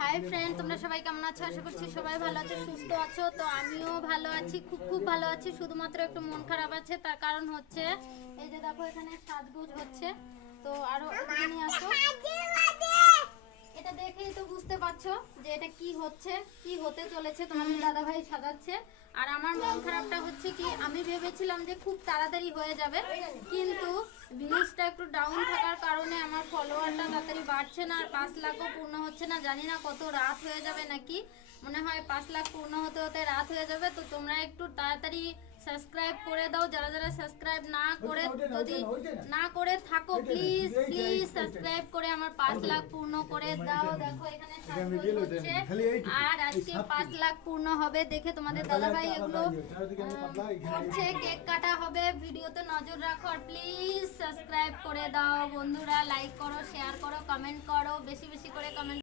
Hi friend, তোমরা সবাই কেমন আছো? আশা করছি সবাই ভালো আছো, সুস্থ আছো। তো আমিও ভালো আছি, খুব ভালো আছি। শুধুমাত্র একটু মন খারাপ আছে, তার কারণ হচ্ছে এই যে দেখো এখানে সাজগোজ হচ্ছে। তো আরো নিয়ে আসো, এটা দেখেই তো বুঝতে পারছো যে এটা কি হচ্ছে, কি হতে চলেছে। তোমাদের দাদা ভাই সাজাচ্ছে। আর আমার মন খারাপটা হচ্ছে কি, আমি ভেবেছিলাম যে খুব তাড়াতাড়ি হয়ে যাবে, কিন্তু ভিউজটা একটু ডাউন থাকার কারণে আমার ফলোয়ারটা তাড়াতাড়ি বাড়ছে না, আর 5 লাখও পূর্ণ হচ্ছে না। জানি না কত রাত হয়ে যাবে, নাকি মনে হয় 5 লাখ পূর্ণ হতে হতে রাত হয়ে যাবে। তো তোমরা একটু তাড়াতাড়ি সাবস্ক্রাইব করে দাও। যারা যারা সাবস্ক্রাইব না করে থাকো, প্লিজ সাবস্ক্রাইব করে আমার 5 লাখ পূর্ণ করে দাও। দেখো এখানে সাজগোজ হচ্ছে, আর আজকে 5 লাখ পূর্ণ হবে দেখে তোমাদের দাদাভাই এগুলো করছে, কেক কাটা হবে। ভিডিওতে নজর রাখো, আর প্লিজ সাবস্ক্রাইব করে দাও বন্ধুরা। লাইক করো, শেয়ার করো, কমেন্ট করো, বেশি বেশি করে কমেন্ট